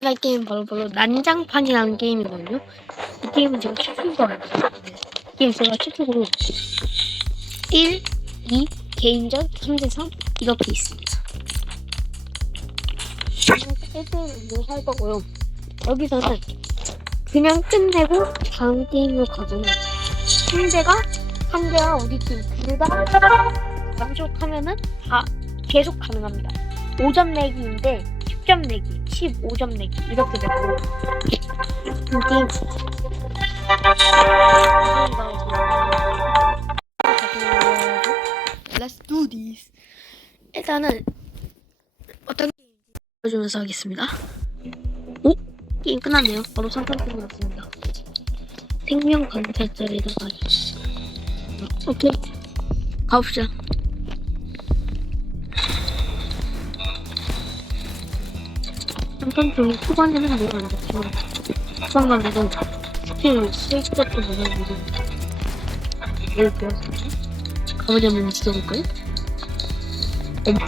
할 게임 바로 바로 난장판이라는 게임이거든요. 이 게임은 제가 최초로 알고 있어요. 이 게임 제가 최초로 1, 2, 개인전, 3대 3 이렇게 있습니다. 1대1로 할 거고요. 여기서는 그냥 끝내고 다음 게임으로 가잖아요. 상대가 상대와 우리 팀 둘 다 만족하면은 다 계속 가능합니다. 5점 내기인데 10점 내기, 15점 내기 이렇게 되고 이 게임 Let's do this. 일단은 어떤 게임인지 보여주면서 하겠습니다. 오? 게임 끝났네요. 바로 3판 끝났습니다. 생명 강탈자리로 가기. 오케이. 가봅시다. 종이 초반에는 안 좋지만 후반간에도 스킬 거는 모두 예를 들어서 가만히 한번 있어볼까요? 어머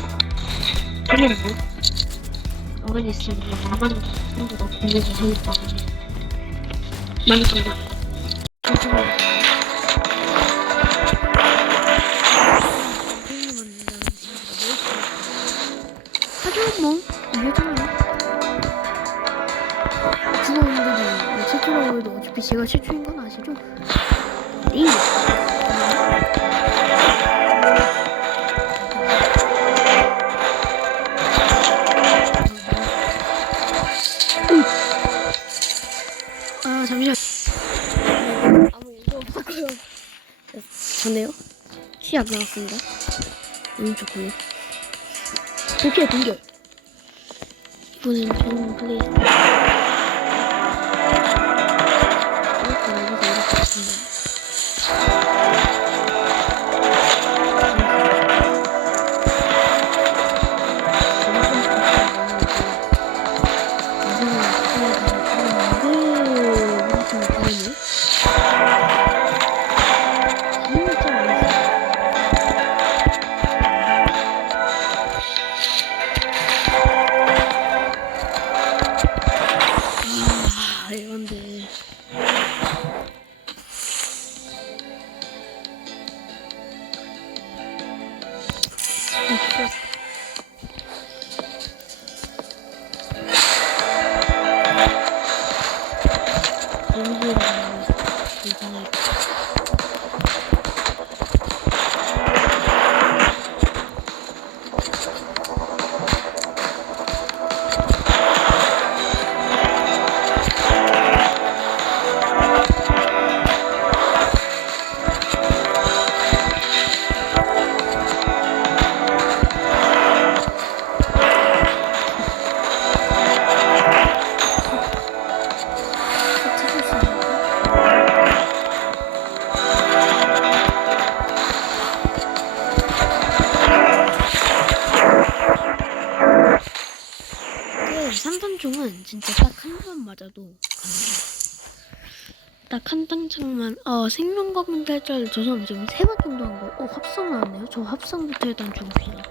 저는 뭐 가만히 있으면 나만 친구가 공격을 하니까 많이 공격 하지만 뭐 해도 어차피 제가 최초인 건 아시죠? 네. 아 잠시만. 아무 일도 없었고요. 좋네요? 시약 나왔습니다. 음 좋고요. 도피의 공격 이번엔 저는 플레이 여기서 그 진짜 딱 한 번 맞아도 딱 한 단창만 어 생명과금 탈절 저선 지금 세 번 정도 한 거. 어 합성 나왔네요. 저 합성부터 일단 줘봅시다.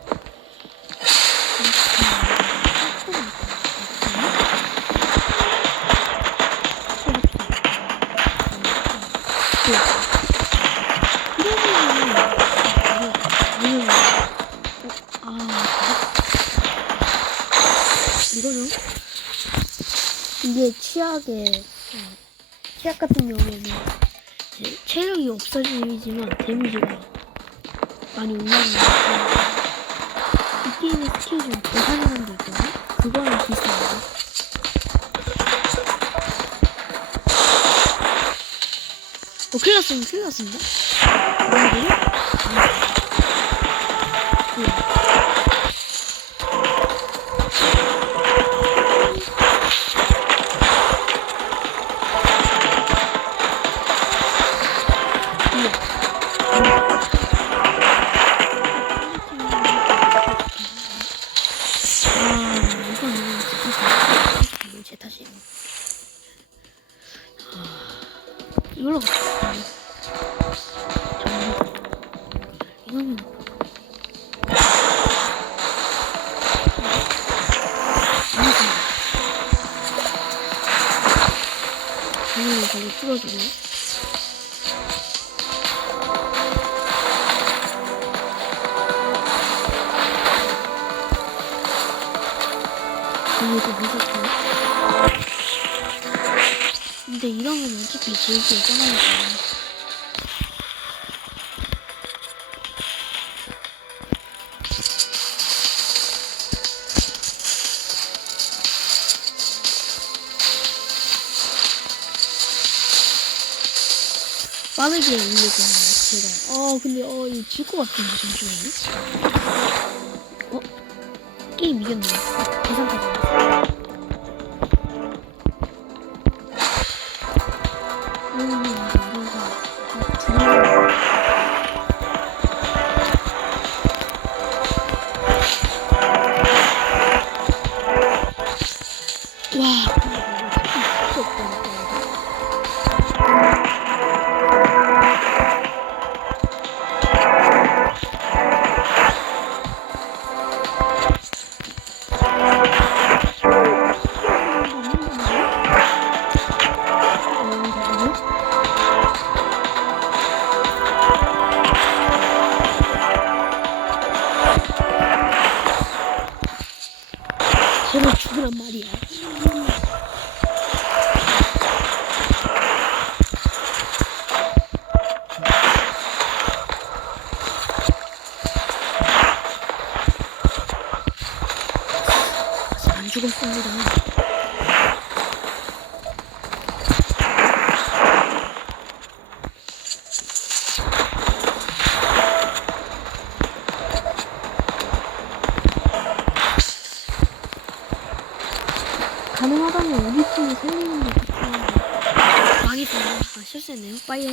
이거는 이게 치약의 어, 치약 같은 경우에는 체력이 없어지지만 데미지가 많이 올라가는 이 게임의 스킬 중 대사능한 게 있거든요. 그거랑 비슷합니다. 어, 큰일 났습니다. 큰일 났습니다. 아, 이거는 아니지. 저기 뚫어주고. 여기도 무섭고. 근데 이러면 어차피 질질 떠나니까. 빠르게 올리고 제가 어 근데 어 이거 질것 같은데 잠시만요 어? 게임 어, 음, 이거 이거 와, 제발 죽으란 말이야. 안 죽었습니다. 하다면 우리 팀이 살리는 게 좋겠는데 망했어요. 아 실수했네요. 빠이요.